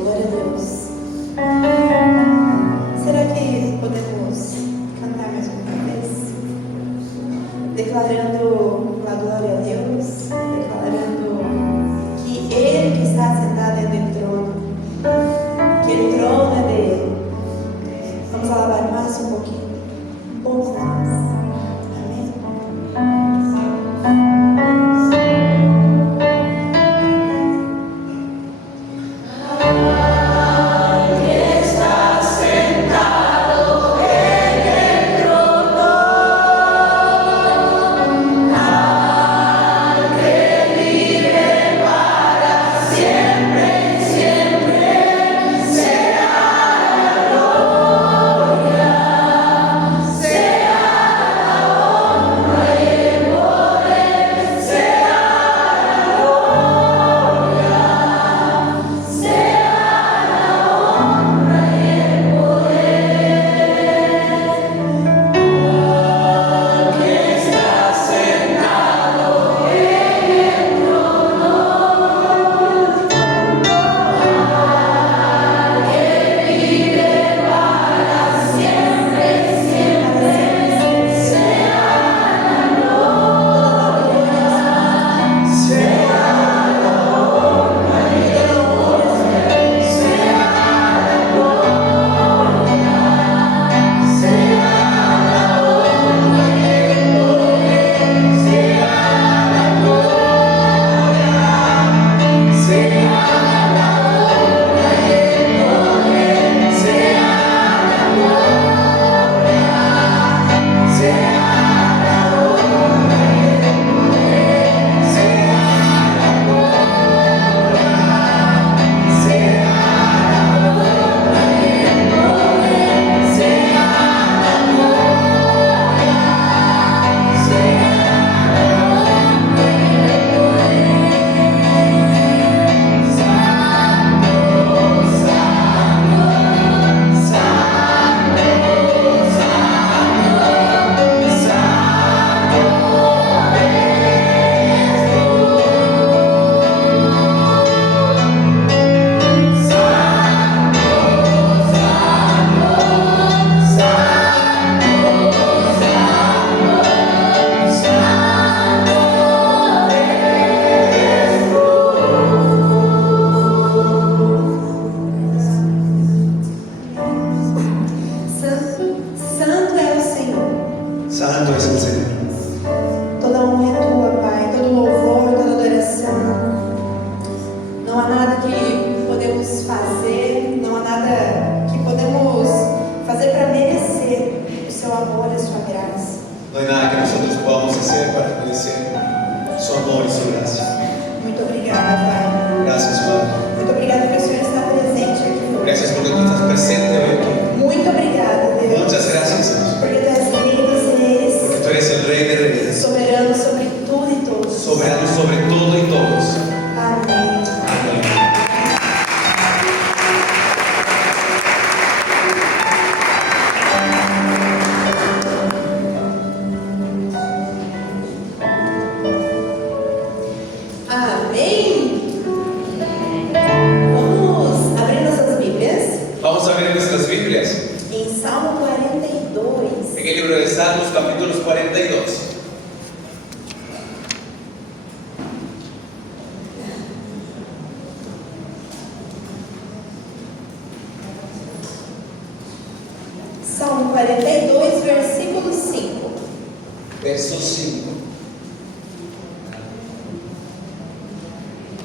Glória a Deus. Será que podemos cantar mais uma vez? Declarando a glória a Deus, declarando que Ele que está sentado no trono, que o trono é dele. Vamos alabar mais um pouquinho, um pouco mais. Amém? Salmo 42, versículo 5. Verso 5.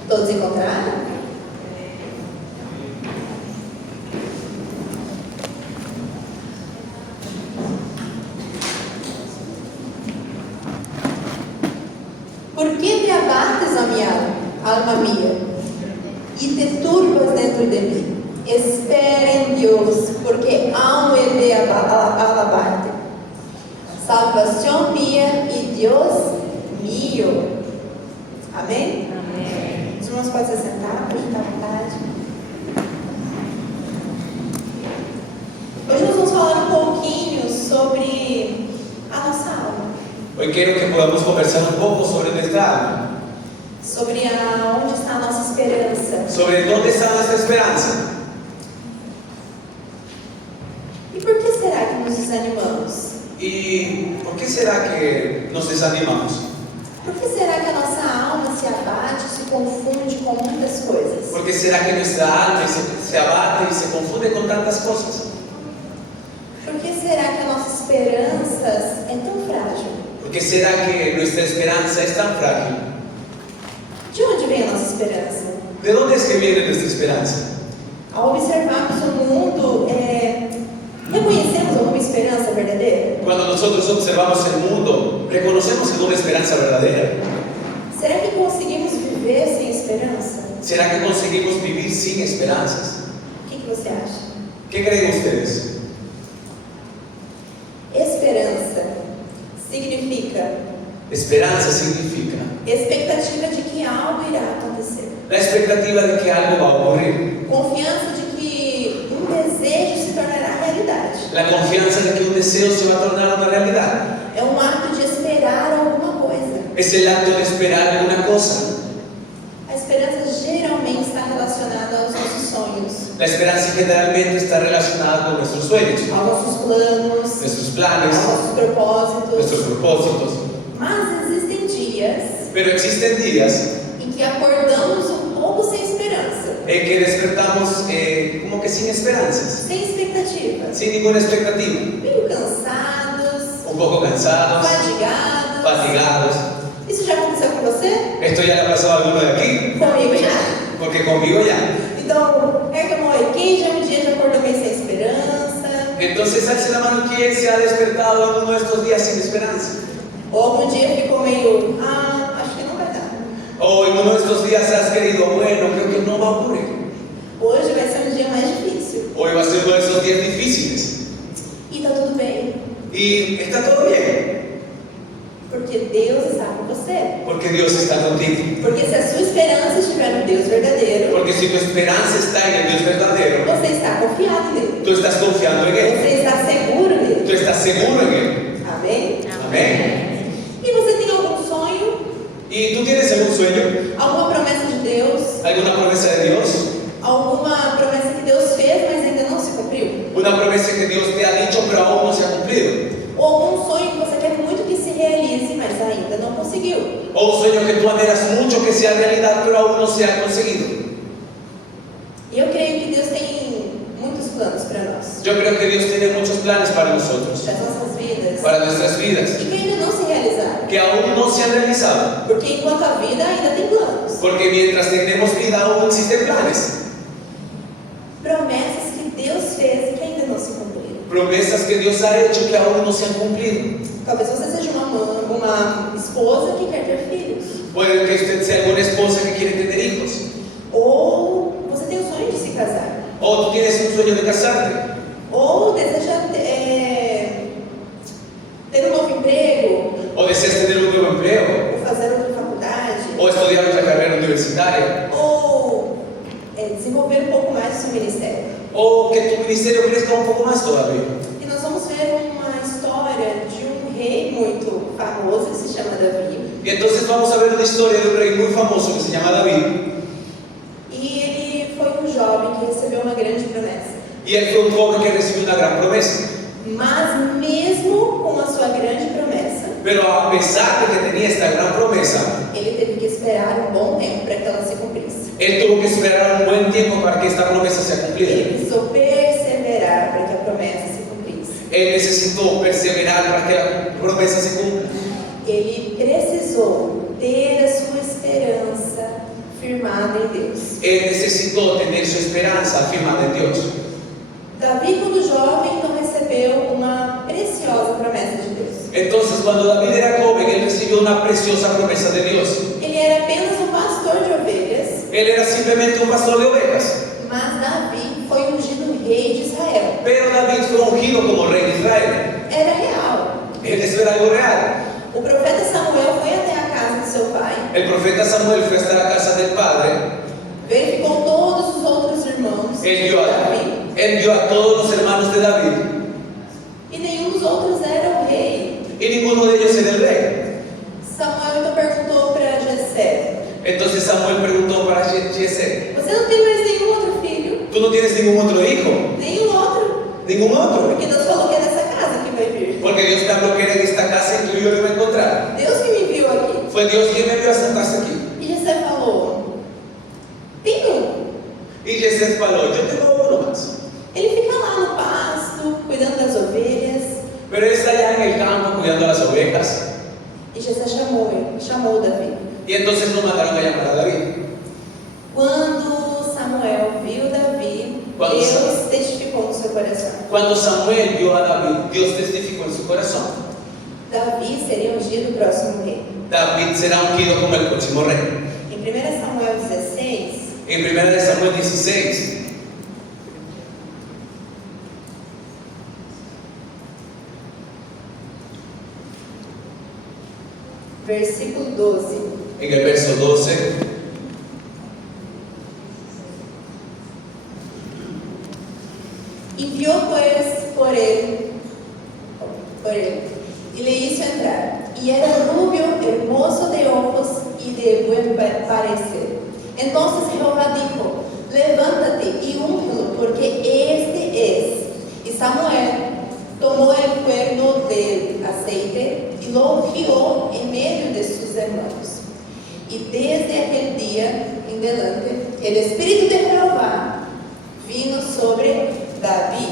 Todos encontraram? Por que te abates, a minha alma minha, e te turbas dentro de mim? Espera em Deus, porque amo de alabar-te. Salvação minha e Deus mío. Amém? Amém. Os irmãos podem se sentar, pode ficar à vontade. Hoje nós vamos falar um pouquinho sobre a nossa alma. Hoy quiero que podamos conversar un poco sobre nuestra alma. sobre onde está a nossa esperança. sobre dónde está nuestra esperanza. E por que será que nos desanimamos? ¿Y por qué será que nos desanimamos? Por que será que a nossa alma se abate, se confunde com muitas coisas? ¿Por qué será que nuestra alma se abate y se confunde con tantas cosas? Por que será que a nossa esperança é tão frágil? ¿Por qué será que nuestra esperanza es tan frágil? De onde vem a nossa esperança? ¿De dónde es que viene nuestra esperanza? Ao observarmos o mundo, reconhecemos alguma esperança verdadeira? Cuando nosotros observamos el mundo, reconocemos alguna esperanza verdadera. Será que conseguimos viver sem esperança? ¿Será que conseguimos vivir sin esperanzas? O que você acha? ¿Qué creen ustedes? Esperança significa Esperanza significa expectativa de que algo irá acontecer. la expectativa de que algo va a ocurrir, Confiança de que um desejo se tornará realidade. la confianza de que un deseo se va a tornar una realidad. É um ato de esperar alguma coisa. Es el acto de esperar alguna cosa. A esperança geralmente está relacionada aos nossos sonhos, La esperanza generalmente está relacionada con nuestros sueños, aos nossos planos, nuestros planes, aos nossos propósitos. nuestros propósitos. Mas existem dias Pero existen días em que acordamos um pouco sem esperança, en que despertamos como que sin esperanzas, sem expectativa, sin ninguna expectativa, meio cansados, un poco cansados, fatigados. fatigados. Isso já aconteceu com você? Esto ya le ha pasado a alguno de aquí, Comigo já. porque conmigo ya. Então, quem já um dia já acordou meio sem esperança? Entonces, alce la mano quien se ha despertado en uno de estos días sin esperanza. Ou algum dia ficou meio, acho que não vai dar. O en uno de estos días has querido, bueno, creo que no va a ocurrir. Hoje vai ser um dia mais difícil. Hoy va a ser uno de esos días difíciles. E tá tudo bem, Y está todo bien, porque Deus está com você. porque Dios está contigo. Porque se a sua esperança estiver no Deus verdadeiro, Porque si tu esperanza está en el Dios verdadero, você está confiado nele. tú estás confiando en Él, Você está seguro nele. tú estás seguro en Él. Amém? Amén. E você tem algum sonho? ¿Y tú tienes algún sueño? Alguma promessa de Deus? ¿Alguna promesa de Dios? Alguma promessa que Deus fez, mas ainda não se cumpriu? Una promesa que Dios te ha dicho pero aún no se ha cumplido. Ou algum sonho que você quer muito que se realize, mas ainda não conseguiu? O un sueño que tú anhelas mucho que sea realidad pero aún no se ha conseguido. E eu creio que Deus tem muitos planos para nós, Yo creo que Dios tiene muchos planes para nosotros, para as nossas vidas, para nuestras vidas, e que ainda não se realizaram. que aún no se han realizado. Porque enquanto a vida ainda tem planos, Porque mientras tenemos vida aún existen planes, promessas que Deus fez e que ainda não se cumpriram. promesas que Dios ha hecho que aún no se han cumplido. Talvez você seja uma esposa que quer ter filhos, Puede que usted sea una esposa que quiere tener hijos, ou você tem o sonho de se casar, o tú tienes un sueño de casarte, ou deseja ter um novo emprego, o deseas tener un nuevo empleo, ou fazer outra faculdade, o estudiar otra carrera universitaria, ou desenvolver um pouco mais o seu ministério. o que tu ministerio crezca un poco más todavía. E nós vamos ver uma história de um rei muito famoso que se chama Davi. Y entonces vamos a ver una historia de un rey muy famoso que se llama David. E ele foi um jovem que recebeu uma grande promessa. Y él fue un joven que recibió una gran promesa. Mas mesmo com a sua grande promessa, Pero a pesar de que tenía esta gran promesa, ele teve que esperar um bom tempo para que ela se cumprisse. él tuvo que esperar un buen tiempo para que esta promesa sea Ele cumplida. precisou perseverar para que a promessa se cumprisse. Él necesitó perseverar para que la promesa se cumpla. Ele precisou ter a sua esperança firmada em Deus. Él necesitó tener su esperanza firmada en Dios. Davi, quando jovem, então recebeu uma preciosa promessa de Deus. Entonces, cuando David era joven, él recibió una preciosa promesa de Dios. Ele era apenas um pastor de ovelhas, Él era simplemente un pastor de ovejas. mas Davi foi ungido rei de Israel. Pero David fue ungido como rey de Israel. Era real. Eso era algo real. O profeta Samuel foi até a casa de seu pai, El profeta Samuel fue hasta la casa del padre. verificou todos os outros irmãos de Davi, Él vio a todos los hermanos de David. e nenhum dos outros era o rei. Y ninguno de ellos era el rey. Samuel então perguntou para Jessé: Samuel preguntó para Jesse, você não tem mais nenhum outro filho? ¿tú no tienes ningún otro hijo? Nenhum outro? ¿Ningún otro? Porque Deus falou que é nessa casa que vai vir. Porque Dios me habló que era en esta casa y tú y yo lo iba a encontrar. Deus que me enviou aqui. Fue Dios quien me vio hasta aquí. E Jessé falou, tem um. Y Jesse falou, yo tengo uno más. Ele fica lá no pasto, cuidando das ovelhas. Pero él está allá en el campo cuidando las ovejas. E Jessé chamou Davi. Y entonces lo mandaron a llamar a David. Quando Samuel viu Davi, Quando Deus testificou no seu coração. Cuando Samuel vio a David, Dios testificó en su corazón. Davi seria ungido o próximo rei. David será ungido como el próximo rey. Em 1 Samuel 16, En 1 Samuel 16, versículo 12. en el verso 12, Enviou, pois, por ele, e le hizo entrar. E era rubio, hermoso de ojos y de buen parecer. Entonces Jehová dijo, levántate y úngelo, porque este es. Y Samuel tomó el cuerno del aceite y lo ungió en medio de sus hermanos. Y desde aquel día en delante, el Espíritu de Jehová vino sobre Davi.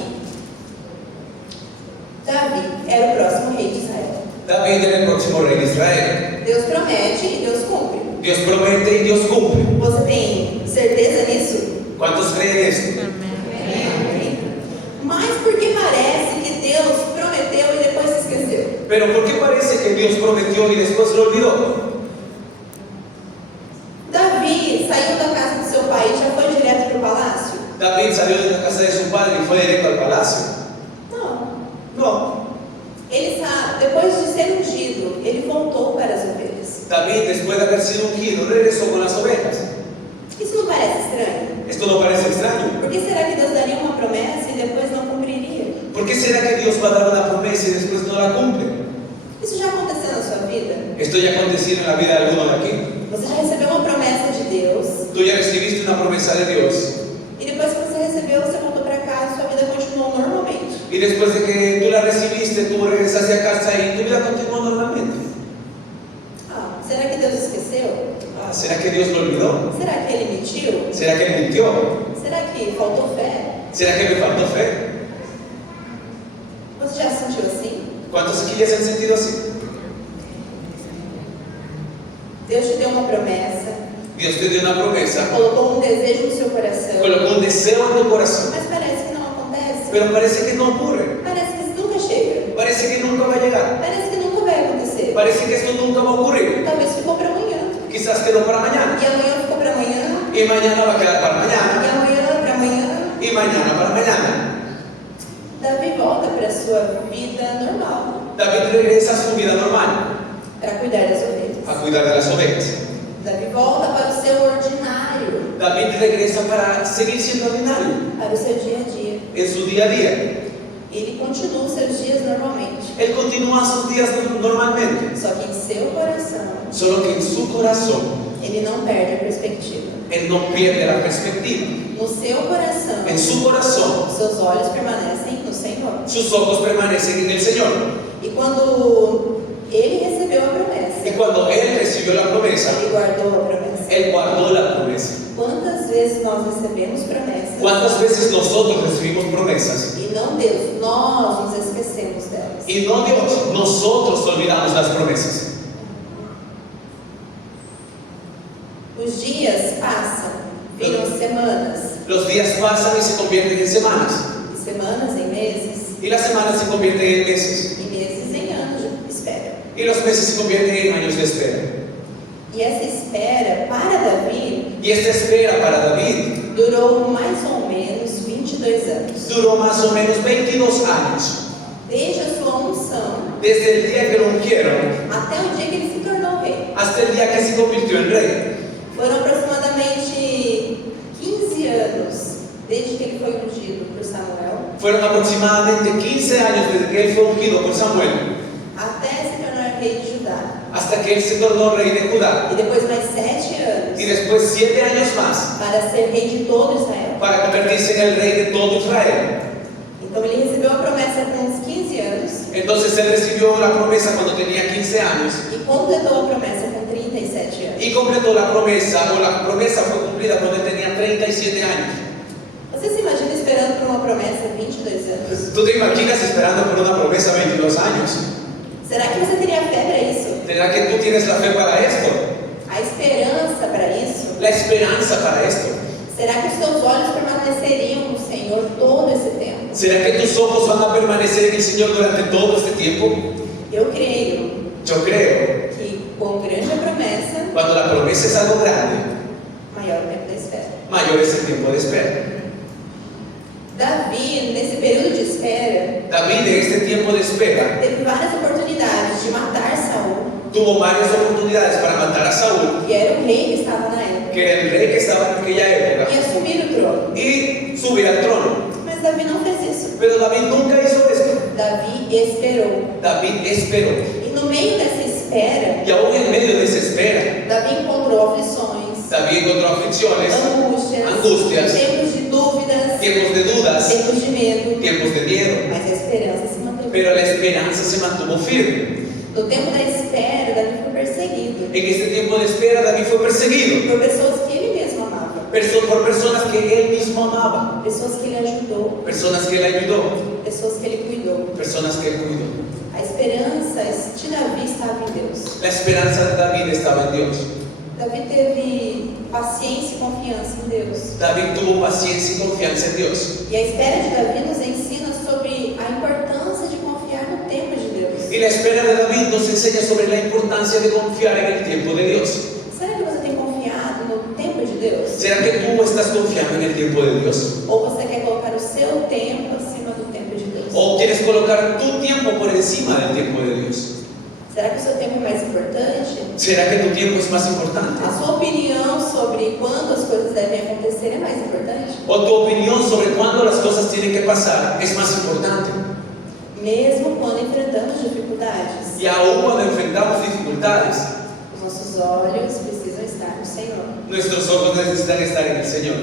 Davi era o próximo rei de Israel. David era el próximo rey de Israel. Deus promete e Deus cumpre. Dios promete y Dios cumple. Você tem certeza nisso? ¿Cuántos creen esto? Amém. Mas porque parece que Deus prometeu e depois se esqueceu. Pero ¿por qué parece que Dios prometió y después lo olvidó? Davi saiu da casa do seu pai e já foi direto para o palácio? David salió de la casa de su padre y fue directo al palacio. Não. No. Depois de ser ungido, ele voltou para as ovelhas. David, después de haber sido ungido, regresó con las ovejas. Isso não parece estranho? ¿Esto no parece extraño? Por que será que Deus daria uma promessa e depois não cumpriria? ¿Por qué será que Dios va a dar una promesa y después no la cumple? Isso já aconteceu na sua vida? Esto ya ha acontecido en la vida de alguno de aquí. Você já recebeu uma promessa de Deus Tú ya recibiste una promesa de Dios e depois que você recebeu, você voltou para casa e sua vida continuou normalmente. y después de que tú la recibiste, tú regresaste a casa y tu vida continuó normalmente. Será que Deus esqueceu? ¿Será que Dios lo olvidó? Será que Ele mentiu? ¿Será que él mintió? Será que faltou fé? ¿Será que me faltó fe? Você já se sentiu assim? ¿Cuántos aquí ya se han sentido así? Deus te deu uma promessa, Dios te dio una promesa, colocou um desejo no seu coração, colocó un deseo en tu corazón, mas parece que não acontece. pero parece que no ocurre, Parece que isso nunca chega. parece que nunca va a llegar, Parece que nunca vai acontecer. parece que esto nunca va a ocurrir. Talvez ficou para amanhã. Quizás quedó para mañana, E amanhã ficou para amanhã. y mañana va a quedar para E mañana, amanhã para amanhã. y mañana para mañana. Davi volta para a sua vida normal, David regresa a su vida normal, para cuidar das ovelhas. a cuidar de las ovejas. Davi volta para o seu ordinário, David regresa para seguir siendo ordinario para o seu dia a dia. en su día a día. Ele continua os seus dias normalmente, Él continúa sus días normalmente, só que em seu coração solo que en su corazón ele não perde a perspectiva. él no pierde la perspectiva. No seu coração, En su corazón seus olhos permanecem no Senhor. sus ojos permanecen en el Señor. E quando ele recebeu a promessa, Y cuando él recibió la promesa, ele guardou a promessa. él guardó la promesa. Quantas vezes nós recebemos promessas ¿Cuántas veces nosotros recibimos promesas? e não Deus, nós nos esquecemos delas? Y no Dios, nosotros olvidamos las promesas. Os dias passam, viram semanas, Los días pasan y se convierten en semanas. e semanas em meses, Y las semanas se convierten en meses. e meses em anos de espera. Y los meses se convierten en años de espera. E essa espera para Davi Y esta espera para David durou mais ou menos 22 anos, duró más o menos 22 años. desde a sua unção Desde el día que lo ungieron até o dia que ele se tornou rei. hasta el día que se convirtió en rey. Foram aproximadamente 15 anos desde que ele foi ungido por Samuel Fueron aproximadamente 15 años desde que él fue ungido por Samuel até se tornar rei de Judá. hasta que él se tornó rey de Judá. E depois mais 7 anos Y y después 7 años más para ser rei de todo Israel. para convertirse en el rey de todo Israel. Então ele recebeu a promessa com uns 15 anos Entonces él recibió la promesa cuando tenía 15 años e completou a promessa com 37 anos. y completó la promesa, o la promesa fue cumplida cuando él tenía 37 años. Você se imagina esperando por uma promessa 22 anos? ¿Tú te imaginas esperando por una promesa 22 años? Será que você teria fé para isso? ¿Será que tú tienes la fe para esto? A esperança para isso? La esperanza para esto. Será que os seus olhos permaneceriam no Senhor todo esse tempo? ¿Será que tus ojos van a permanecer en el Señor durante todo este tiempo? Eu creio Yo creo, que com grande a promessa, cuando la promesa es algo grande, maior o tempo da espera. mayor es el tiempo de espera. Davi, nesse período de espera, David en este tiempo de espera teve várias oportunidades de matar Saul, tuvo varias oportunidades para matar a Saúl, que era o rei que estava na época, que era el rey que estaba en aquella e época, assumir o trono. y subir al trono. Mas Davi não fez isso. Pero David nunca hizo esto. Davi esperou. David esperó. E no meio dessa espera, Y aún en medio de esa espera, Davi encontrou aflições, David encontró aflicciones, angústias, tempos de dúvidas, tiempos de dudas, tempos de medo, tiempos de miedo. mas a esperança se manteve. Pero la esperanza se mantuvo firme. No tempo da espera, Davi foi perseguido En este tiempo de espera, David fue perseguido por pessoas que ele mesmo amava, por personas que él mismo amaba, pessoas que ele ajudou, personas que él ayudó, pessoas que ele cuidou. personas que él cuidó. A esperança de Davi estava em Deus. La esperanza de David estaba en Dios. Davi teve paciência e confiança em Deus. David tuvo paciencia y confianza en Dios. E a espera de Davi nos ensina sobre a importância de confiar no tempo de Deus. Y la espera de David nos enseña sobre la importancia de confiar en el tiempo de Dios. Será que você tem confiado no tempo de Deus? ¿Será que tú estás confiando en el tiempo de Dios? Ou você quer colocar o seu tempo acima do tempo de Deus? ¿O quieres colocar tu tiempo por encima del tiempo de Dios? Será que o seu tempo é mais importante? ¿Será que tu tiempo es más importante? A sua opinião sobre quando as coisas devem acontecer é mais importante? ¿O tu opinión sobre cuándo las cosas tienen que pasar es más importante? Mesmo quando enfrentamos dificuldades, Y aún cuando enfrentamos dificultades, os nossos olhos precisam estar no Senhor. nuestros ojos necesitan estar en el Señor.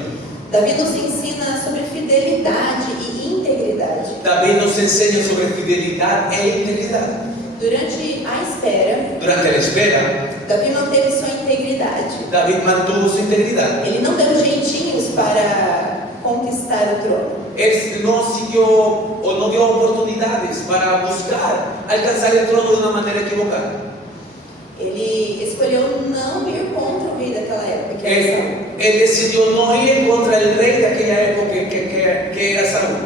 Davi nos ensina sobre fidelidade e integridade. David nos enseña sobre fidelidad e integridad. Durante a espera, Durante la espera, Davi manteve sua integridade. David mantuvo su integridad. Ele não deu jeitinhos para conquistar o trono. Él no siguió o no dio oportunidades para buscar alcanzar el trono de una manera equivocada. Ele escolheu não ir contra o rei daquela época, que era Saul. Él decidió no ir contra el rey de aquella época que era Saúl.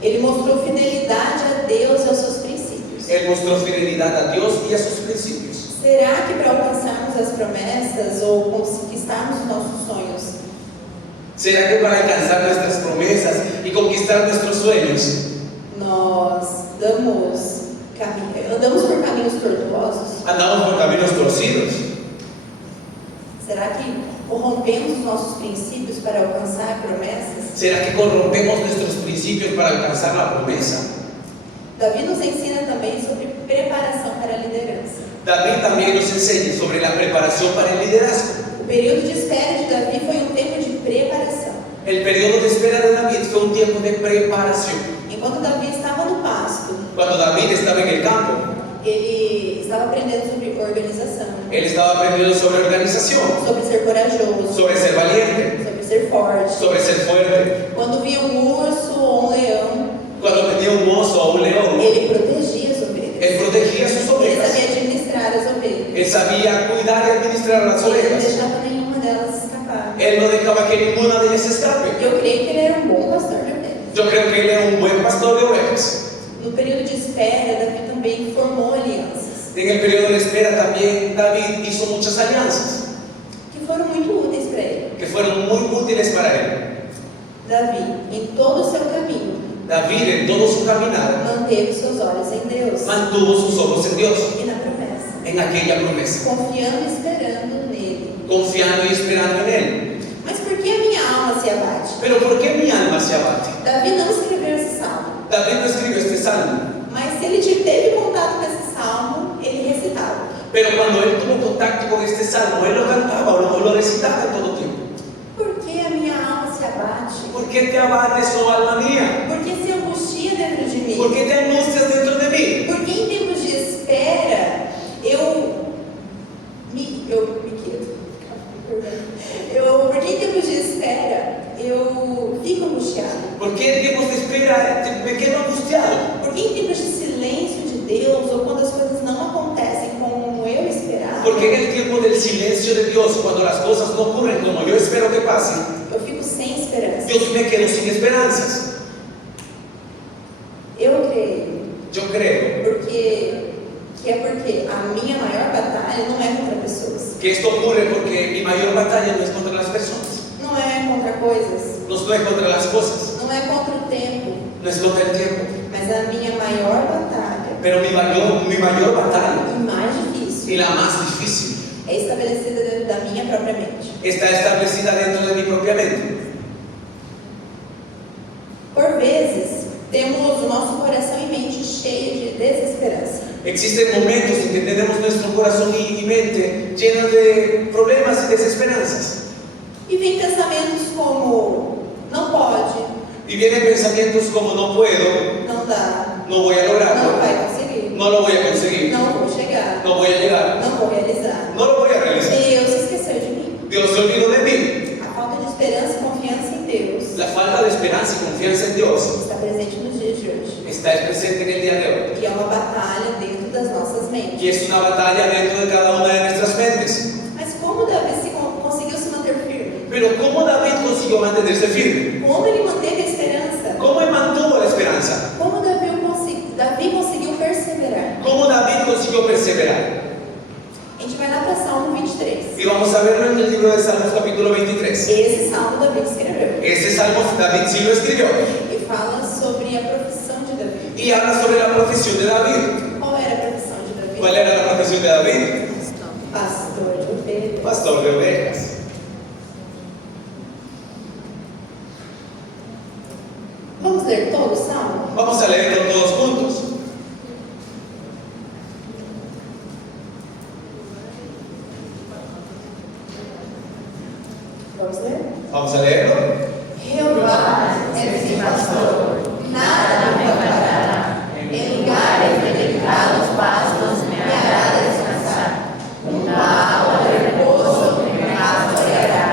Ele mostrou fidelidade a Deus e aos seus princípios. Él mostró fidelidad a Dios y a sus principios. Será que para alcançarmos as promessas ou conquistarmos os nossos sonhos, ¿Será que para alcanzar nuestras promesas y conquistar nuestros sueños nós andamos por caminhos tortuosos? andamos por caminos torcidos? Será que corrompemos os nossos princípios para alcançar promessas? ¿Será que corrompemos nuestros principios para alcanzar la promesa? Davi nos ensina também sobre preparação para a liderança. David también nos enseña sobre la preparación para el liderazgo. O período de espera de Davi foi um tempo de preparação. El periodo de espera de David fue un tiempo de preparación. Enquanto Davi estava no pasto, Cuando David estaba en el campo, ele estava aprendendo sobre organização, él estaba aprendiendo sobre organización, sobre ser corajoso, sobre ser valiente, sobre ser forte. sobre ser fuerte. Quando via um urso ou um leão, Cuando tenía un oso o un león, ele protegia as ovelhas. él protegía a sus Ele ovejas. sabia administrar as ovelhas. Él sabía cuidar y administrar a las Ele não ovejas. deixava nenhuma delas escapar. Él no dejaba que ninguna de ellas escape. Eu creio que ele era um bom pastor de ovelhas. Yo creo que él era un buen pastor de ovejas. No período de espera, Davi também formou alianças En el periodo de espera también David hizo muchas alianzas que foram muito úteis para ele. que fueron muy útiles para él. Davi, em todo o seu caminho, David en todo su caminar manteve seus olhos em Deus mantuvo sus ojos en Dios, e na promessa, en aquella promesa, confiando e esperando nele. confiando y esperando en él. Mas por que a minha alma se abate? Pero ¿por qué mi alma se abate? Davi não escreveu esse salmo, David no escribió este salmo, mas se ele teve contato com esse salmo, ele recitava. pero cuando él tuvo contacto con este salmo, él lo cantaba o lo recitaba en todo tiempo. Por que a minha alma se abate? ¿Por qué te abates, oh alma mía? Por que se angustia dentro de mim? ¿Por qué te angustias dentro de mí? Por que em tempos de espera por que em tempos de espera eu fico angustiado? ¿Por qué en tiempos de espera me quedo angustiado? Por que em tempos de silêncio de Deus ou quando as coisas não acontecem como eu esperava? ¿Por qué en el tiempo del silencio de Dios, cuando las cosas no ocurren como yo espero que pasen, eu fico sem esperança? Dios me quedo sin esperanzas? Eu creio Yo creo porque a minha maior batalha não é contra pessoas, que esto ocurre porque mi mayor batalla no es contra las personas, não é contra coisas, no es contra las cosas, não é contra o tempo, no es contra el tiempo, mas a minha maior batalha pero mi mayor batalla e mais difícil y la más difícil é estabelecida dentro da minha própria mente. está establecida dentro de mi propia mente. Por vezes, temos o nosso coração e mente cheio de desesperança. Existen momentos en que tenemos nuestro corazón y mente llenos de problemas y desesperanzas. E vem pensamentos como, não pode, Y vienen pensamientos como no puedo, não dá, no voy a não lograrlo, vai conseguir, no lo voy a conseguir, não vou chegar, no voy a llegar, não vou realizar. no lo voy a realizar. Deus se esqueceu de mí. Dios se olvidó de mí. A falta de esperança e confiança em Deus La falta de esperanza y confianza en Dios está presente nos dias de hoje. está presente en el día de hoy. E é uma batalha dentro das nossas mentes. Y es una batalla dentro de cada una de nuestras mentes. Mas como Davi conseguiu se manter firme? Pero ¿cómo David consiguió mantenerse firme? Como ele manteve a esperança? ¿Cómo él mantuvo la esperanza? Como Davi conseguiu perseverar? ¿Cómo David consiguió perseverar? A gente vai lá para Salmo 23. Y vamos a verlo en el libro de Salmos capítulo 23. Esse salmo Davi escreveu. Ese salmo David sí lo escribió. E fala sobre a profissão de Davi. Y habla sobre la profesión de David. Qual era a profissão de Davi? ¿Cuál era la profesión de David? Pastor de ovelhas. Pastor de ovejas. Vamos ler todo o salmo? Vamos a leerlo todos juntos. Vamos ler? Vamos a leerlo. Jeová é mi pastor, nada me faltará. Em lugares de delicados pastos me hará descansar. Junto à água de repouso me pastoreará.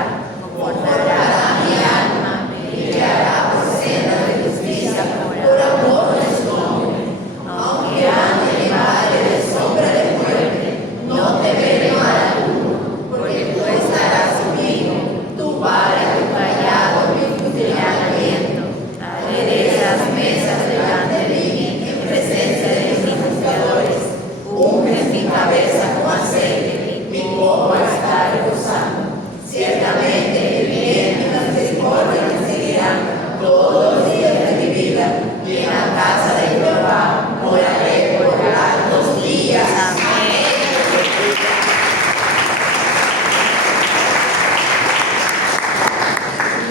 Confortará minha alma, me guiará por sendas de justiça, por amor de su nombre. Aunque ande en valle de sombra de muerte, no temeré mal alguno, porque tú estarás conmigo. Tu vara y tu callado me infundirán aliento. Aderezas mesas delante de mí en presencia de mis juzgadores. Unges mi cabeza con aceite, mi copa está rebosando. Ciertamente el bien y la misericordia me seguirán todos los días de mi vida, y en la casa de Jehová moraré por largos días. Amén.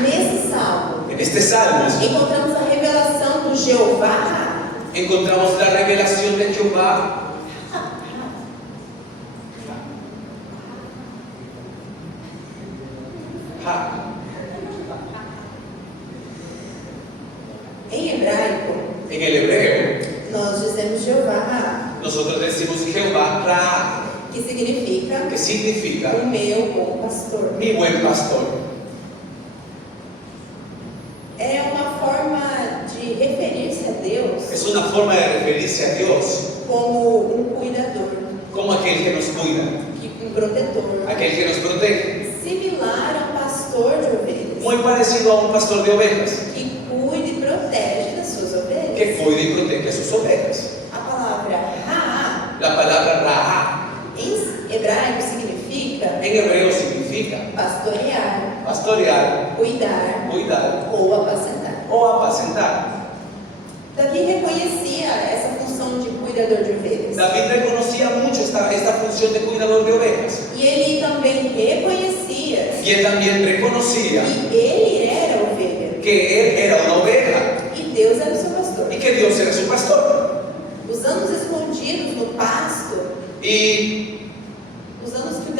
Nesse salmo, En este salmo encontramos a revelação do Jeová. encontramos la revelación de Jehová. Em hebraico, En el hebreo, nós dizemos Jeová, nosotros decimos Jehová Ra, que significa que significa o meu bom pastor. mi buen pastor. É uma forma de referir-se a Deus Es una forma de referirse a Dios como um cuidador, como aquel que nos cuida, um protetor, aquel que nos protege. similar a um pastor de ovelhas, Muy parecido a un pastor de ovejas, que cuida e protege das suas ovelhas. que cuida y protege a sus ovejas. A palavra Ra, La palabra Ra em hebraico, significa en hebreo significa pastorear, pastorear, cuidar cuidar ou apacentar. o apacentar. Davi reconhecia essa função de cuidador de ovelhas. David reconocía mucho esta función de cuidador de ovejas. E ele também reconhecia Y él también reconocía que ele era a ovelha que él era una oveja e Deus era o seu pastor. y que Dios era su pastor. Os anos escondidos no pasto, Y os anos que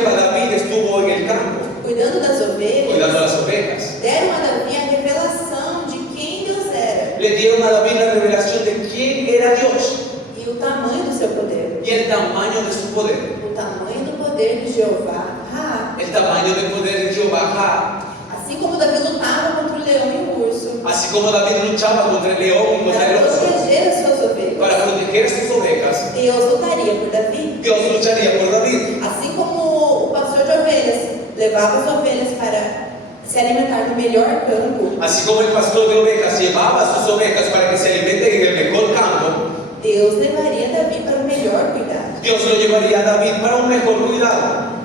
que David estuvo en el campo cuidando das ovelhas, cuidando las ovejas. deram a Davi a revelação de quem Deus era Le dieron a David la revelación de quién era Dios e o tamanho do seu poder. y el tamaño de su poder. O tamanho do poder de Jeová. El tamaño del poder de Jehová. Assim como Davi lutava contra o leão e o urso, Así como David luchaba contra el león y contra el para oso proteger as suas ovelhas, para proteger sus ovejas, Deus lutaria por Davi. Dios lucharía por David. Assim como o pastor de ovelhas levava as ovelhas para se alimentar no melhor campo, Así como el pastor de ovejas llevaba a sus ovejas para que se alimenten en el mejor campo, Deus levaria Davi para o melhor cuidado, Dios lo llevaría a David para un mejor cuidado,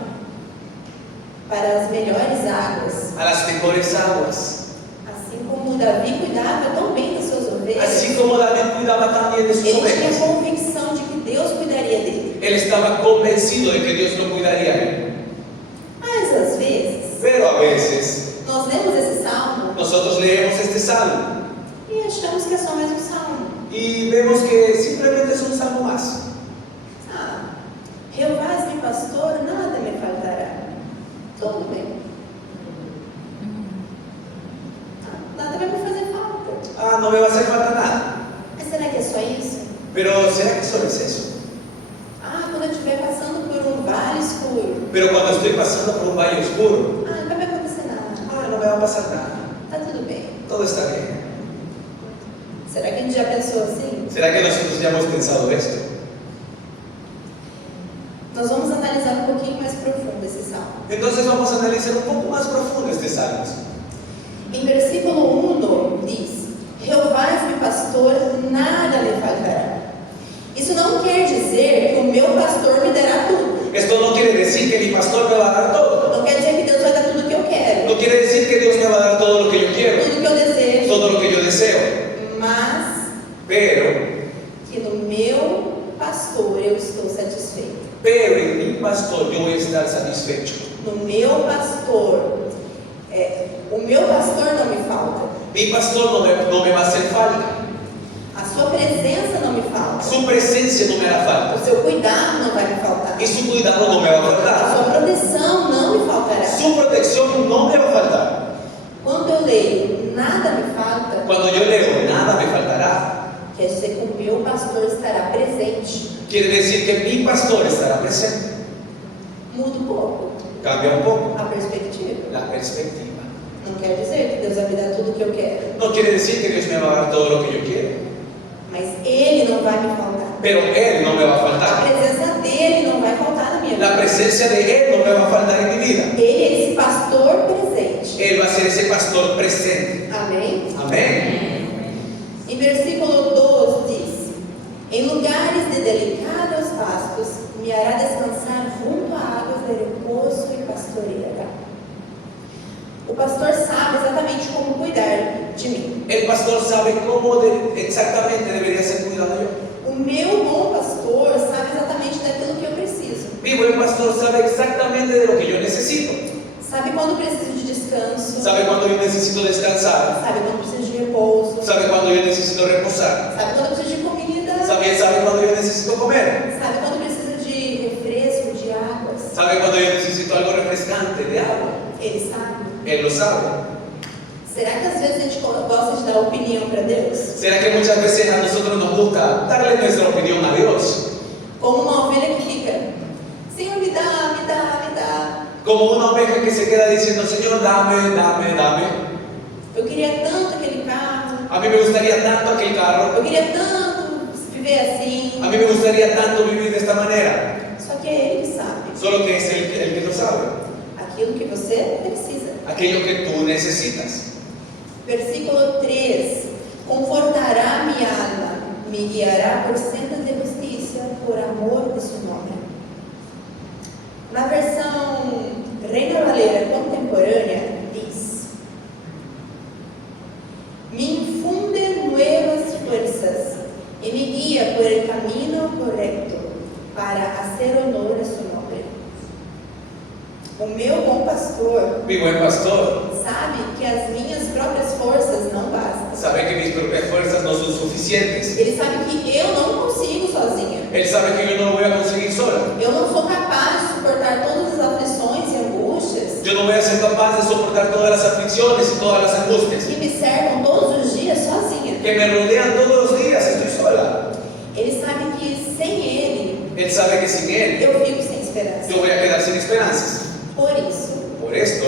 para as melhores águas. a las mejores aguas. Assim como Davi cuidava tão bem das suas ovelhas, Así como David cuidaba también de sus ele tinha ovejas, convicção de que Deus cuidaria dele. él estaba convencido de que Dios lo cuidaría a él. Mas às vezes, Pero a veces nós lemos esse salmo nosotros leemos este salmo e achamos que é só mais um salmo. y vemos que simplemente es un salmo más. Ah, Jeová és meu pastor, nada me faltará. Tudo bem. Nada vai me fazer falta. Ah, no me va a hacer falta nada. Mas será que é só isso? Pero ¿será que solo es eso? Ah, quando eu estiver passando por um vale escuro, Pero cuando estoy pasando por un valle oscuro, não vai me acontecer nada. ah, no me va a pasar nada. Tá tudo bem. Todo está bien. Será que a gente já pensou assim? ¿Será que nosotros ya hemos pensado esto? Nós vamos analisar um pouquinho mais profundo esse salmo. Entonces vamos a analizar un poco más profundo este salmo. Em versículo 1 diz: Jeová és meu pastor, nada me faltará. Isso não quer dizer que o meu pastor me dará tudo. Esto no quiere decir que mi pastor me va a dar todo. Não quer dizer que Deus vai dar tudo o que eu quero, No quiere decir que Dios me va a dar todo lo que yo quiero, tudo que eu desejo, todo lo que yo deseo. mas Pero que no meu pastor eu estou satisfeito. en mi pastor yo voy a estar satisfecho. No meu pastor, o meu pastor não me falta. Mi pastor no me va a hacer falta. A sua presença não me falta. Su presencia no me hará O falta. seu cuidado não vai me faltar. Y su cuidado no me va a A faltar. sua proteção não me faltará. Su protección no me va a faltar. Quando eu leio nada me falta, Cuando yo leo, nada me faltará. quer dizer que o meu pastor estará presente. Quiere decir que mi pastor estará presente. Muda um pouco Cambia un poco a perspectiva. la perspectiva. Não quer dizer que Deus vai me dar tudo o que eu quero, No quiere decir que Dios me va a dar todo lo que yo quiero. mas Ele não vai me faltar. Pero Él no me va a A faltar. presença dEle não vai faltar na minha La vida. presencia de Él no me va a faltar en mi vida. Ele é esse pastor presente. Él va a ser ese pastor presente. Amém? Amén. Em versículo 12 diz: Em lugares de delicados pastos me hará descansar junto a águas de repouso e pastoreará. O pastor sabe exatamente como cuidar de mim. El pastor sabe cómo exactamente debería ser cuidado yo. O meu bom pastor sabe exatamente daquilo que eu preciso. Mi buen pastor sabe exactamente de lo que yo necesito. Sabe quando preciso de descanso. Sabe cuando yo necesito descansar. Sabe quando preciso de repouso. Sabe cuando yo necesito reposar. Sabe quando preciso de comida. Sabe cuando yo necesito comer. Sabe quando preciso de refresco, de águas. Sabe cuando yo necesito algo refrescante, de agua. Ele sabe. Él lo sabe. Será que às vezes a gente gosta de dar opinião para Deus? ¿Será que muchas veces a nosotros nos gusta darle nuestra opinión a Dios? Como uma ovelha que fica: Senhor, me dá, me dá, me dá. Como una oveja que se queda diciendo, Señor, dame, dame, dame. Eu queria tanto aquele carro. A mí me gustaría tanto aquel carro. Eu queria tanto viver assim. A mí me gustaría tanto vivir de esta manera. Só que é Ele que sabe. Solo que es el que lo sabe. Aquilo que você precisa. Aquello que tú necesitas. Versículo 3: Confortará minha alma, me guiará por sendas de justiça, por amor de seu nome. Na versão Reina Valera contemporânea diz: Me infunde nuevas fuerzas e me guia por el camino correcto para hacer honor a su nombre. O meu bom pastor Mi buen pastor sabe que as minhas próprias forças não bastam. sabe que mis propias fuerzas no son suficientes. Ele sabe que eu não consigo sozinha. Él sabe que yo no lo voy a conseguir sola. Eu não sou capaz de suportar todas as ser capaz de soportar todas las aflicciones y todas las angustias que me cercam todos os dias sozinha. que me rodean todos los días. Estoy sola. Ele sabe que sem Ele Él sabe que sin Él eu fico sem esperança. yo voy a quedar sin esperanzas. Por isso, Por esto,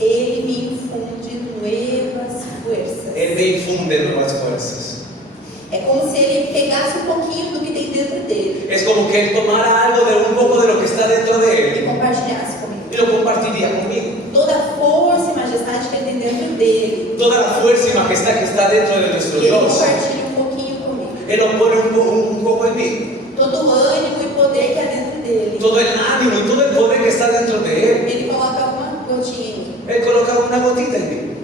Ele me infunde nuevas forças. Él me infunde nuevas fuerzas. É como se Ele pegasse um pouquinho do que tem dentro dele Es como que Él tomara algo de un poco de lo que está dentro de e Él compartilhasse comigo. y lo compartiría conmigo. Toda a força e majestade que Ele tem dentro dele, Toda la fuerza y majestad que está dentro de nuestro Ele Dios, compartilha um pouquinho comigo. Él lo pone un poco en mí. Todo o ânimo e poder que há dentro dele, Todo el ánimo y todo el poder que está dentro de Él, Ele coloca uma gotinha em mim. Él coloca una gotita en mí.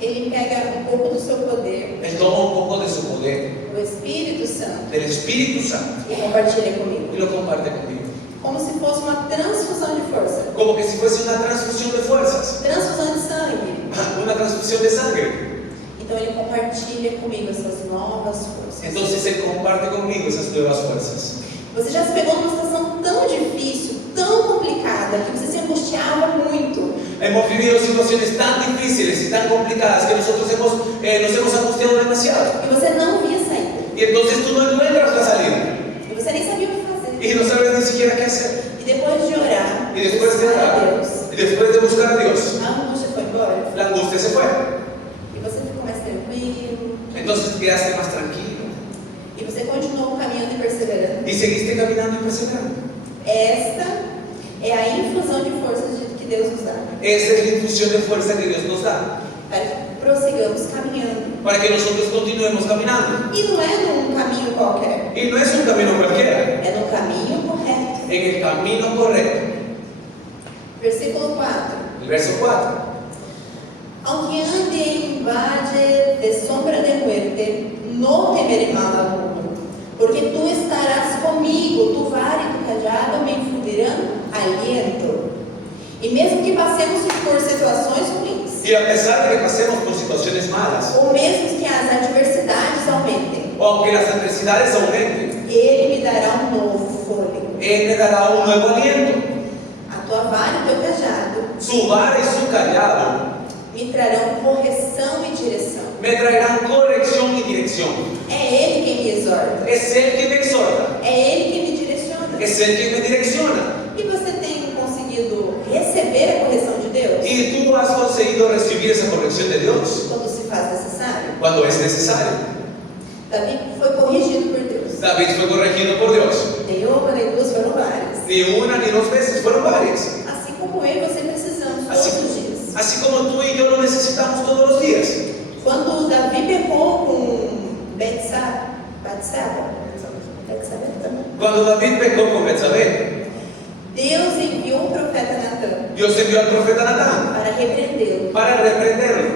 Ele pega um pouco do seu poder, Él toma un poco de su poder, do Espírito Santo, del Espíritu Santo, e compartilha comigo. y lo comparte conmigo. Como se fosse uma transfusão de força. Como que si fuese una transfusión de fuerzas, Transfusão de sangue. una transfusión de sangre. Então Ele compartilha comigo essas novas forças. Entonces Él comparte conmigo esas nuevas fuerzas. Você já se pegou numa situação tão difícil, tão complicada, que você se angustiava muito. Hemos vivido situaciones tan difíciles y tan complicadas que nosotros nos hemos angustiado demasiado. E você não via saída. Y entonces tú no encuentras la salida. E você nem sabia o que fazer. Y no sabes ni siquiera qué hacer. E depois de orar, Y después de buscar a orar, Deus, y después de buscar a Dios, a angústia foi embora. la angustia se fue. E você ficou mais tranquilo. Entonces quedaste más tranquilo. E você continuou caminhando e perseverando. Y seguiste caminando y perseverando. Esta é a infusão de forças que Deus nos dá. Esa es la infusión de fuerza que Dios nos da. Para que prossigamos caminhando. Para que nosotros continuemos caminando. E não é num caminho qualquer. Y no es un camino cualquiera. É no caminho correto. En el camino correcto. Versículo 4. El verso 4. Aunque ande em valle de sombra de muerte, no temeré mal alguno, porque tu estarás comigo, tu vara e tu cajado me infundirão aliento. E mesmo que passemos por situações ruins, Y a pesar de que pasemos por situaciones malas, ou mesmo que as adversidades aumentem, o aunque las adversidades aumenten, Ele me dará um novo fôlego. Él me dará un nuevo aliento. A tua vara e o teu cajado Su vara y su callado me trarão correção e direção. me traerán corrección y dirección. É Ele quem me exorta, Es Él quien me exhorta, é Ele quem me direciona. es Él quien me direcciona. E você tem conseguido receber a correção de Deus Y tú has conseguido recibir esa corrección de Dios quando se faz necessário? cuando es necesario. Davi foi corrigido por Deus. David fue corregido por Dios. Nem uma, nem duas, foram várias. Ni una ni dos veces, fueron varias. Assim como eu e você precisamos todos os dias. Así como tú y yo lo necesitamos todos los días. Quando Davi pecou com Betsaba, Cuando David pecó con Betsabé, Deus enviou o profeta Natã Dios envió al profeta Natán para repreendê-lo, para reprenderlo,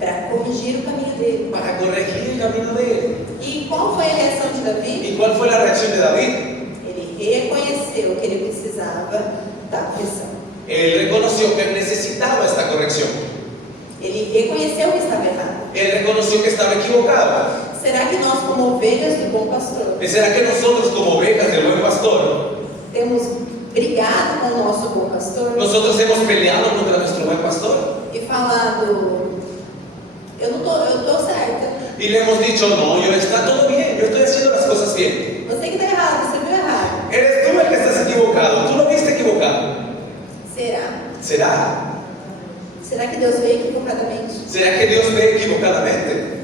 para corrigir o caminho dele. para corregir el camino de él. E qual foi a reação de Davi? ¿Y cuál fue la reacción de David? Ele reconheceu que ele precisava da correção. Él reconoció que él necesitaba esta corrección. Ele reconheceu que estava errado. Él reconoció que estaba equivocado. Será que nós, como ovelhas do bom pastor, ¿Será que nosotros como ovejas del buen pastor, temos brigado com o nosso bom pastor nosotros hemos peleado contra nuestro buen pastor? e falado, eu tô certa, Y le hemos dicho, no, está todo bien, yo estoy haciendo las cosas bien. você que está errado, você viu errado? Eres tú el que estás equivocado, tú lo viste equivocado. Será? Será que Deus vê equivocadamente? ¿Será que Dios ve equivocadamente?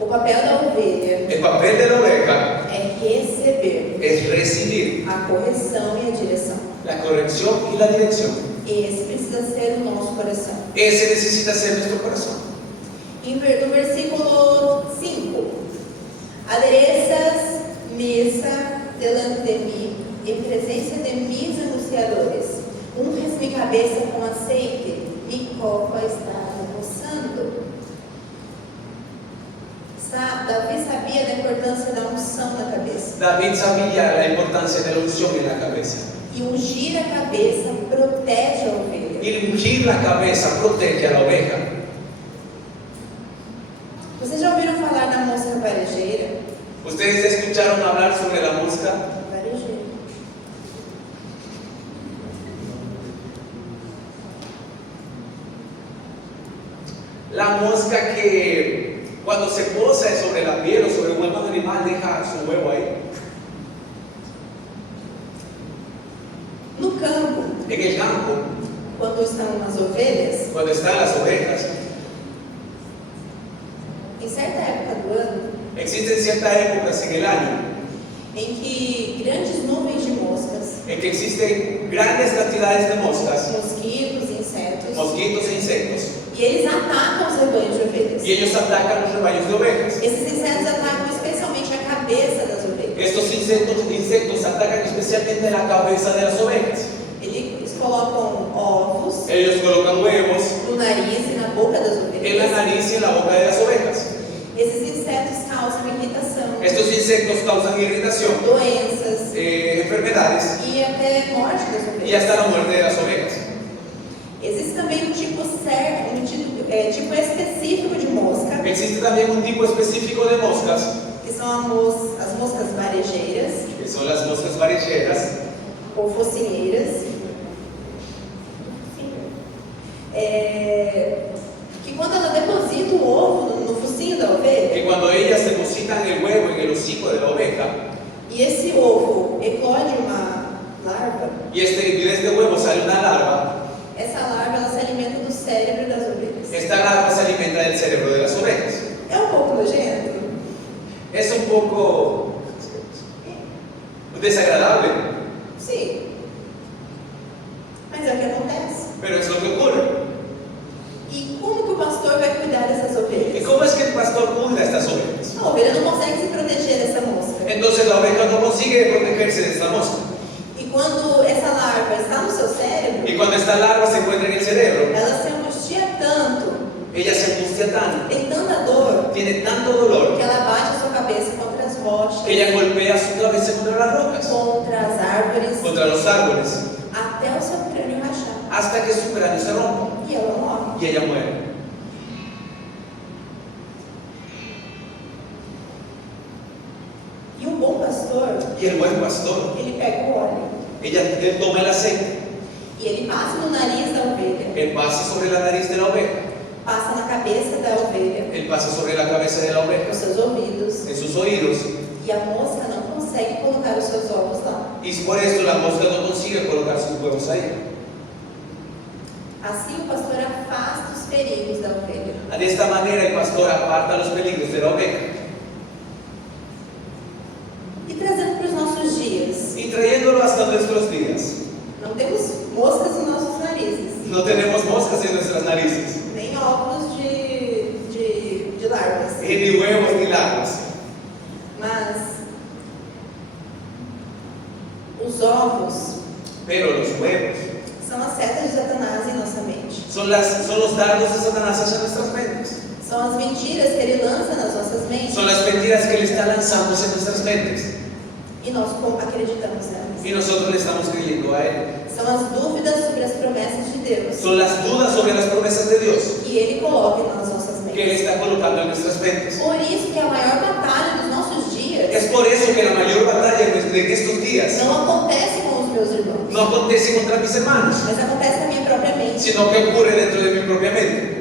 O papel da ovelha El papel de la oveja é receber es recibir a correção e a direção. la corrección y la dirección. Esse precisa ser o nosso coração. Ese necesita ser nuestro corazón. No versículo 5: adereças mesa delante de mim, em presença de mis anunciadores. Unges mi cabeça com aceite, mi copa está rebosando. Davi sabia da importância da unção na cabeça. David sabía la importancia de la unción en la cabeza. E ungir a cabeça protege a ovelha. Y ungir la cabeza protege a la oveja. Vocês já ouviram falar da mosca varejeira? ¿Ustedes escucharon hablar sobre la mosca? Varejeira. La mosca que cuando se posa sobre la piel o sobre un huevo de animal deja su huevo ahí. No campo, En el campo, quando estão as ovelhas, cuando están las ovejas, em certa época do ano, existen ciertas épocas en el año em que grandes nuvens de moscas, en que existen grandes cantidades de moscas, mosquitos, insetos, mosquitos e insectos, e eles atacam os rebanhos de ovelhas. y ellos atacan los rebaños de ovejas. Esses insetos atacam especialmente a cabeça das ovelhas. Estos insectos atacan especialmente la cabeza de las ovejas. Eles colocam ovos Ellos colocan huevos no nariz e na boca das en la ovelhas. nariz y en la boca de las ovejas. Esses insetos causam irritação, Estos insectos causan irritación, doenças enfermedades e até morte das y ovelhas. hasta la muerte de las ovejas. Existe também um tipo certo, tipo específico de mosca, Existe también un tipo específico de moscas, que são as moscas varejeiras que son las moscas varejeras, ou focinheiras, que quando ela deposita o ovo no focinho da ovelha, que cuando ellas depositan el huevo en el hocico de la oveja, e esse ovo eclode uma larva, y de este huevo sale una larva, essa larva ela se alimenta do cérebro das ovelhas. esta larva se alimenta del cerebro de las ovejas. É um pouco nojento, Es un poco desagradable, sim, mas é o que acontece. pero es lo que ocurre. E como que o pastor vai cuidar dessas ¿Y ovelhas? cómo es que el pastor cuida a estas ovejas? A ovelha não consegue se proteger dessa mosca. Entonces la oveja no consigue protegerse de esta mosca. E quando essa larva está no seu cérebro, Y cuando esta larva se encuentra en el cerebro, ela se angustia tanto, ella se angustia tanto, tem tanta dor, tiene tanto dolor, que ela bate a sua cabeça contra as rochas, que ella golpea su cabeza contra las rocas, contra as árvores, contra los árboles, até o seu crânio rachar. hasta que su cráneo se rompa E ela morre. y ella muere. E o bom pastor, Y el buen pastor, ele pega o óleo él toma el aceite, e ele passa no nariz da ovelha, él pasa sobre la nariz de la oveja, passa na cabeça da ovelha, él pasa sobre la cabeza de la oveja, nos seus ouvidos, en sus oídos, e a mosca não consegue colocar os seus ovos lá. y por esto la mosca no consigue colocar sus huevos ahí. Assim o pastor afasta os perigos da ovelha. De esta manera el pastor aparta los peligros de la oveja. E trazendo para os nossos dias, Y trayéndolo hasta nuestros días, não temos moscas nos nossos narizes, no tenemos moscas en nuestras narices, nem ovos de larvas, ni huevos ni larvas, mas os ovos pero los huevos são as setas de Satanás em nossa mente. son los dardos de Satanás hacia nuestras mentes, São as mentiras que ele lança nas nossas mentes son las mentiras que él está lanzando hacia nuestras mentes e nós acreditamos nelas. y nosotros le estamos creyendo a él. São as dúvidas sobre as promessas de Deus Son las dudas sobre las promesas de Dios que ele coloca nas nossas que él mentes. está colocando en nuestras mentes. Por isso que a maior batalha dos nossos dias Es por eso que la mayor batalla en estos días não acontece com os meus irmãos, no acontece contra mis hermanos, mas acontece na minha própria mente. sino que ocurre dentro de mi propia mente.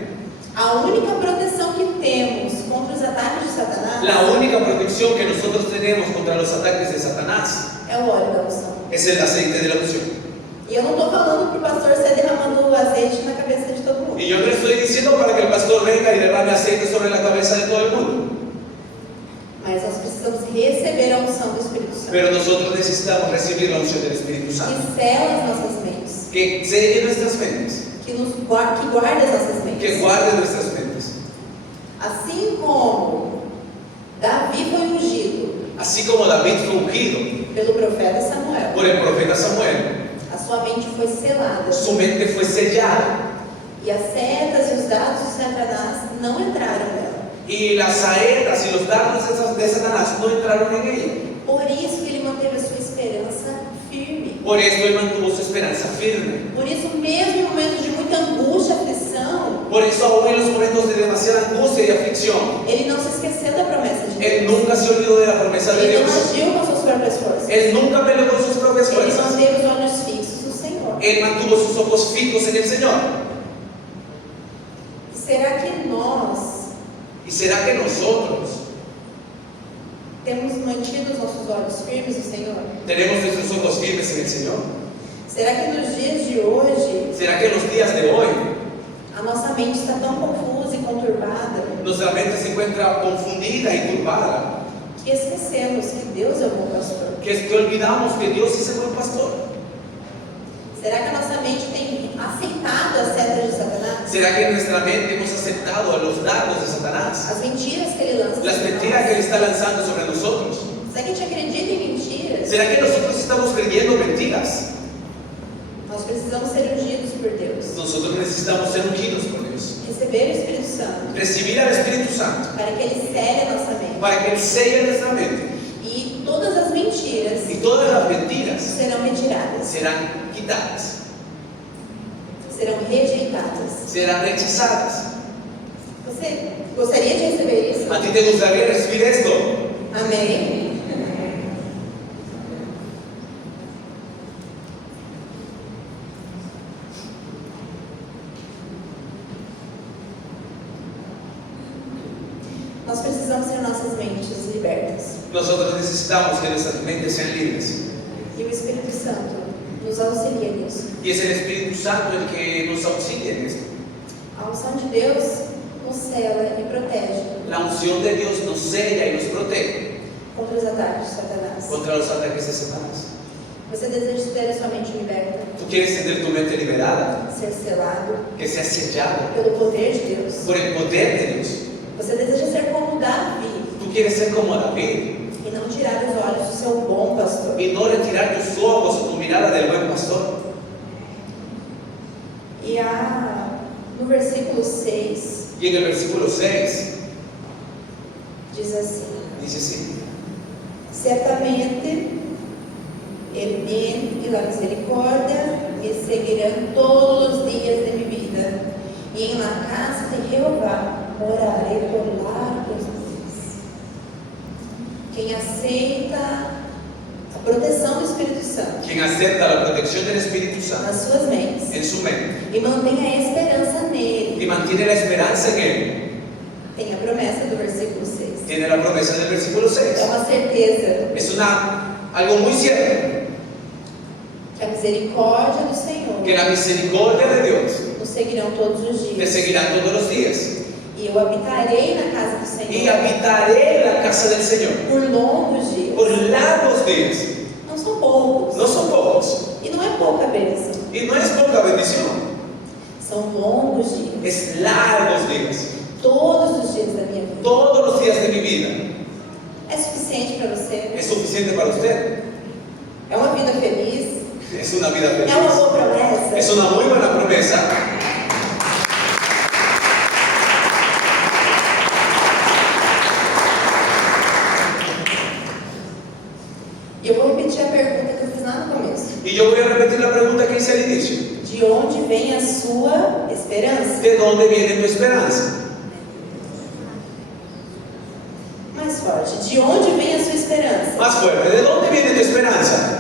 A única proteção que temos contra os ataques de Satanás La única protección que nosotros tenemos contra los ataques de Satanás é o óleo da unção. es el aceite de la unción. E eu não estou falando para o pastor sair derramando o azeite na cabeça de todo mundo. Y yo no estoy diciendo para que el pastor venga y derrame aceite sobre la cabeza de todo el mundo, Mas nós precisamos receber a unção do Espírito Santo. pero nosotros necesitamos recibir la unción del Espíritu Santo, Que sela as nossas mentes. que selle nuestras mentes, Que guarde as nossas mentes. que guarde nuestras mentes. Assim como Davi foi ungido Así como David fue ungido pelo profeta Samuel, por el profeta Samuel, a sua mente foi selada. su mente fue sellada E as setas e os dados de Satanás não entraram nela. y las saetas y los dardos de Satanás no entraron en ella. Por isso que ele manteve a sua esperança firme. Por esto él mantuvo su esperanza firme. Por isso, mesmo em momentos de muita angústia, aflição, Por eso aún en los momentos de demasiada angustia y aflicción, ele não se esqueceu da promessa de él Deus. nunca se olvidó de la promesa de Ele não Dios. agiu com suas próprias forças. Él nunca peleó con sus propias Ele fuerzas. manteve os olhos fixos no Senhor. Él mantuvo sus ojos fijos en el Señor. será que nós ¿Y será que nosotros temos mantido os nossos olhos firmes no Senhor? tenemos nuestros ojos firmes en el Señor? Será que nos dias de hoje ¿Será que en los días de hoy a nossa mente está tão confusa e conturbada nuestra mente se encuentra confundida y turbada que esquecemos que Deus é o bom pastor? que olvidamos que Dios es el buen pastor? Será que a nossa mente tem aceitado as setas de Satanás? ¿Será que en nuestra mente hemos aceptado a los dardos de Satanás? As mentiras que ele lança Las sobre mentiras nós? que Él está lanzando sobre nosotros. Será que a gente acredita em mentiras? ¿Será que nosotros estamos creyendo mentiras? Nós precisamos ser ungidos por Deus, Nosotros necesitamos ser ungidos por Dios. receber o Espírito Santo, Recibir al Espíritu Santo para que Ele cele a nossa mente. para que Él selle nuestra mente. E todas as mentiras Y todas las mentiras serão retiradas, serán quitadas, serão rejeitadas. serán rechazadas. Você gostaria de receber isso? ¿A ti te gustaría recibir esto? Amém? Nós precisamos ter nossas mentes libertas. Nosotros necesitamos que nuestras mentes sean libres. E o Espírito Santo nos auxilia nisso. Y es el Espíritu Santo el que nos auxilia en esto. A unção de Deus nos cela e protege La unción de Dios nos sella y nos protege contra os ataques de Satanás. contra los ataques de Satanás. Você deseja ter a sua mente liberta, Tú quieres tener tu mente liberada, ser selado que sea sellada pelo poder de Deus. por el poder de Dios. Você deseja ser como Davi Tú quieres ser como David e não tirar os olhos do seu bom pastor. y no retirar tus ojos o tu mirada del buen pastor. E no versículo 6 Y en el versículo 6 diz assim: dice así: certamente el bien y la misericordia me seguirán todos los días de mi vida, y en la casa de Jehová moraré por largos dias. Quem aceita a proteção do Espírito Santo quien acepta la protección del Espíritu Santo nas suas mentes en su mente e mantém a esperança nele, y mantiene la esperanza en Él, tem a promessa do versículo 6. tiene la promesa del versículo 6. É uma certeza Es algo muy cierto, que a misericórdia do Senhor que la misericordia de Dios nos seguirão todos os te dias. seguirá todos los días. E eu habitarei na casa do Y Senhor habitaré en la casa del Señor por longos dias. por largos días. Não são poucos. No son pocos. E não é pouca bênção. Y no es poca bendición, São longos dias. es largos días. Todos os dias da minha vida. Todos los días de mi vida. É suficiente para você? ¿Es suficiente para usted? É uma vida feliz? Es una vida É uma feliz. boa promessa? Es una muy buena promesa. E eu vou repetir a pergunta que eu fiz lá no começo. Y yo voy a repetir la pregunta que hice al inicio. De onde vem a sua esperança? ¿De dónde viene tu esperanza? Mais forte. De onde vem a sua esperança? Más fuerte, ¿de dónde viene tu esperanza?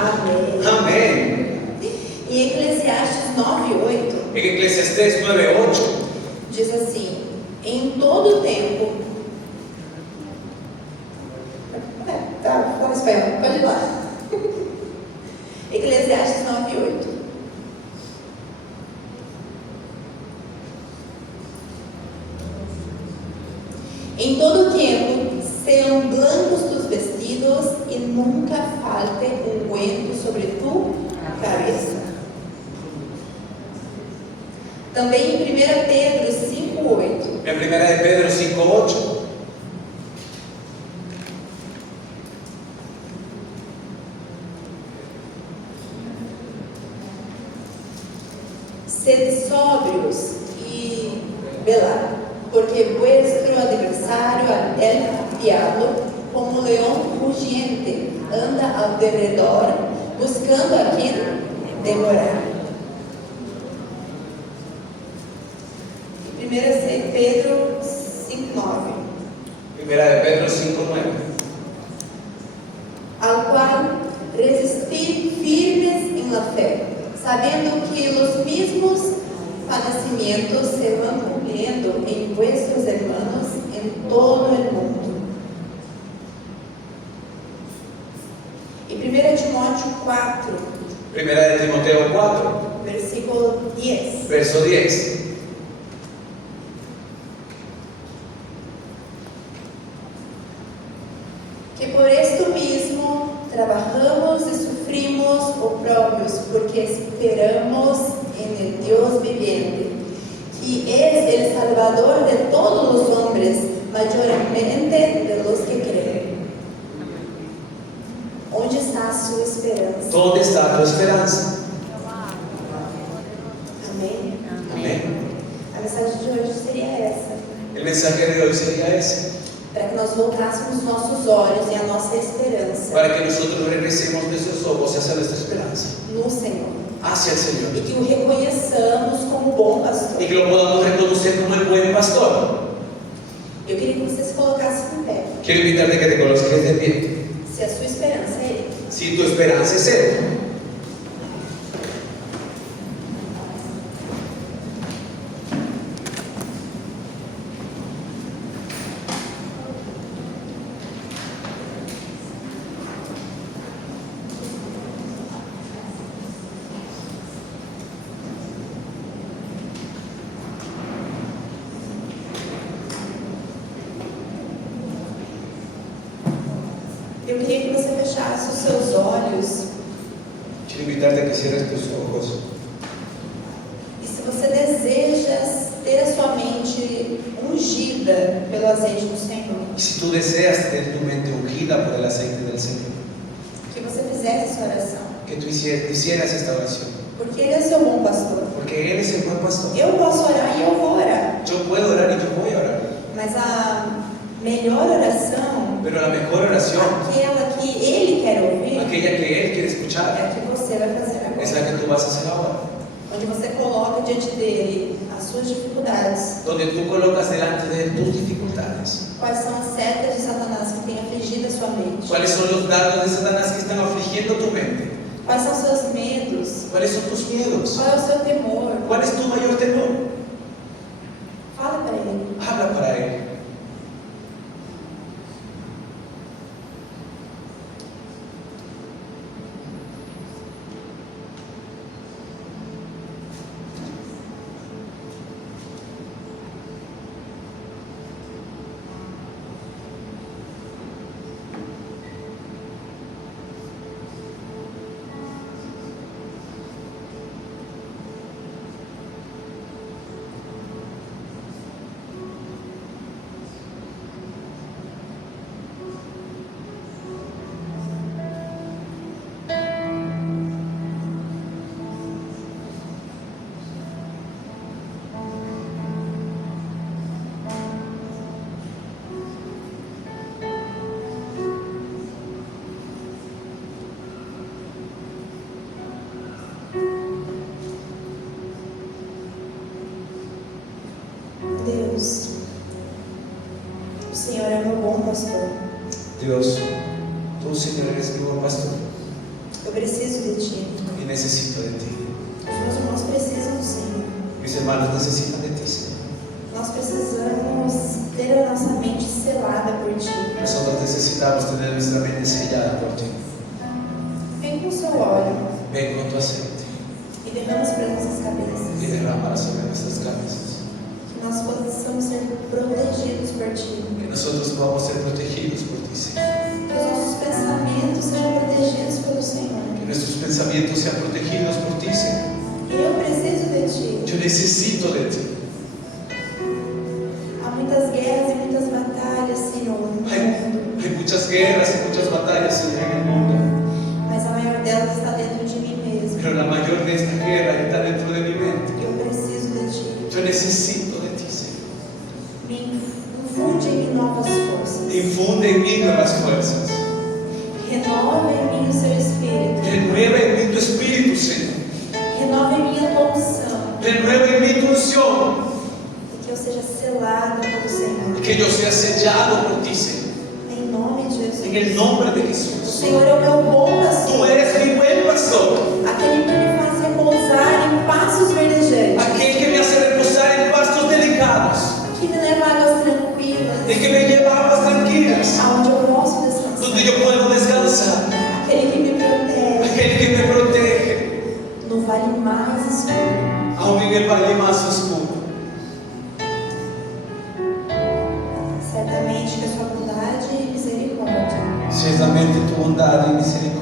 Amém. Amén. Em Eclesiastes 9:8 En Eclesiastés 9:8 diz assim: em todo tempo. Tá, fala espanhol, pode ir lá. Eclesiastes 9:8. Em todo tempo sejam blancos tus vestidos e nunca falte ungüento sobre tu cabeça. Também em 1 Pedro 5:8. En 1 de Pedro 5:8 Sede sóbrios e velad, porque vuestro adversário, el diablo, como leão rugiente, anda ao derredor, buscando a quem devorar. 1 Pedro 5:9. 1 de Pedro 5:9 Al cual resistir firmes en la fe, sabiendo que los mismos padecimientos nacimientos se van cumpliendo en vuestros hermanos en todo el mundo. Y 1 Timóteo 4, Primera de Timoteo 4, versículo 10. verso 10. Que por esto mismo trabajamos y sufrimos oprobios, porque esperamos en el Dios viviente, que es el Salvador de todos los hombres, mayormente de los que creen. ¿Dónde está su esperanza? ¿Dónde está tu esperanza? Amém? Amén. A mensagem de hoje seria essa, El mensaje de hoy sería ese, para que nós voltássemos nossos olhos e a nossa esperança para que nosotros regresemos nuestros ojos hacia nuestra esperanza, no Senhor, hacia el e Señor, que o reconheçamos como bom pastor. y que lo podamos reconocer como el buen pastor. Eu queria que você se colocasse em pé, Quiero invitarte a que te coloques de pie. se a sua esperança é Ele. Si tu esperanza es Él, Eu queria que você fechasse os seus olhos quiero invitarte a que cierres tus ojos. e, se você deseja ter a sua mente ungida pelo azeite do Senhor, Y si tú deseas tener tu mente ungida por el aceite del Señor, que você fizesse essa oração, que tú hicieras esta oración, porque Ele é seu bom pastor. porque Él es el buen pastor. Eu posso orar e eu vou orar, Yo puedo orar y yo voy a orar, mas a melhor oração, pero la mejor oración, aquela que Ele quer ouvir, aquella que Él quiere é escuchar, a que você vai fazer es agora. la que tú vas a hacer ahora, Onde você coloca diante dele as suas dificuldades, donde tú colocas delante de Él tus dificultades. quais são as setas de Satanás que têm afligido a sua mente, ¿Cuáles son los dardos de Satanás que están afligiendo tu mente? quais são seus medos, ¿Cuáles son tus miedos? qual é o seu temor. ¿Cuál es tu mayor temor? Fala para ele. Habla para Él. Deus, o Senhor é meu bom pastor. Dios, tú, Señor, eres mi buen pastor Eu preciso de Ti. y necesito de ti. Os meus irmãos precisam do Senhor. Mis hermanos necesitan de ti, Señor. Nós precisamos ter a nossa mente selada por Ti. Nosotros necesitamos tener nuestra mente sellada por ti. Vem com o seu óleo Ven con tu aceite e derrama sobre nossas cabeças. y derrámala sobre nuestras cabezas. Que nós possamos ser protegidos por Ti. Que nosotros podamos ser protegidos por ti, Señor. Que os nossos pensamentos sejam protegidos pelo Senhor. Que nuestros pensamientos sean protegidos por ti, Señor. Eu preciso de Ti. Yo necesito de ti. Há muitas guerras e muitas batalhas, Senhor, no mundo. Hay muchas guerras y muchas batallas, Señor, en el mundo. Mas a maior delas está dentro de mim mesmo. Pero la mayor de esta guerra está dentro de mi mente. Eu preciso de Ti. Yo necesito de ti, Señor. Me infunde em mim novas forças. Infunde en mí nuevas fuerzas. Renova em mim o Seu Espírito. Renueva en mí tu espíritu, Señor. Renova em mim a Tua unção. Renueva en mí tu unción. E que eu seja selado pelo Senhor. Que yo sea sellado por ti, Señor. Em nome de Jesus. En el nombre de O Jesús. Senhor é o meu bom Tú pastor. eres mi buen pastor. Aquele que me faz repousar em passos verdejantes. Aquel que me hace reposar más oscuro. Certamente que a sua bondade e misericórdia Ciertamente tu bondad y misericordia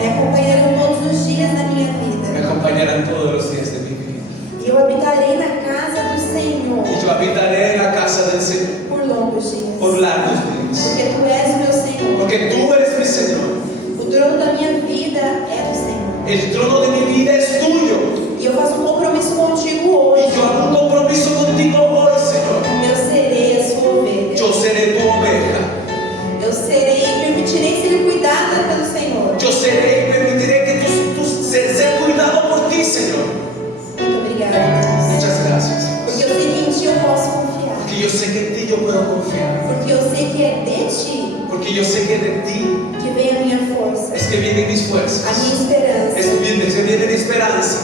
me acompanharão todos os dias da minha vida. me acompañarán todos los días de mi vida. E eu habitarei na casa do Senhor Y yo habitaré en la casa del Señor por longos dias. por largos días. Porque tu és o meu Senhor. Porque tú eres mi Señor. O trono da minha vida é do Senhor. El trono de mi vida es tuyo. E eu faço um compromisso contigo Y hoje. yo hago un compromiso contigo hoy, Señor. Eu serei a sua ovelha. Yo seré tu oveja. Eu serei e permitirei ser cuidada pelo Senhor. Yo seré y permitiré que ser cuidado por ti, Señor. Muito obrigada, Deus. Muchas gracias. Porque eu sei que em ti eu posso confiar. Porque yo sé que en ti yo puedo confiar. Porque eu sei que é de ti Porque yo sé que de ti que vem a minha força, es que vienen mis a fuerzas. minha esperança. Es que viene mi esperanza.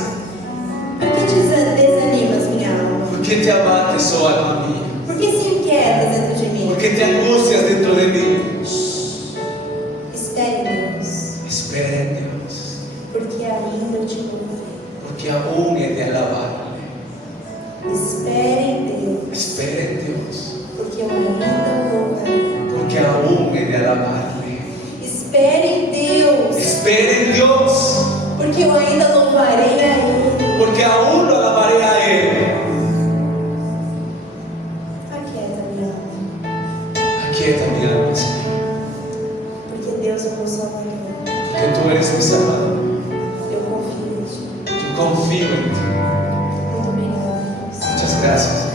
Por que te desanimas, minha alma? ¿Por qué te abates, oh alma mía? Por que se inquietas dentro de mim? ¿Por qué te angustias dentro de mí? Espere em Deus, Espera en Dios. porque ainda eu te louvarei. Porque aún he de alabarle. Espere em Deus, Espera en Dios. porque eu ainda o louvarei. Porque aún he de alabarle. Espere em Deus, Espera en Dios. porque eu ainda louvarei a Ele. Porque aún lo alabaré a Él. Aquieta, minha alma, Aquieta mi alma, Señor. porque Deus é o meu Salvador. Porque tú eres mi Salvador. Eu confio em Ti. Yo confío en ti. Muito obrigada, Deus. Muchas gracias.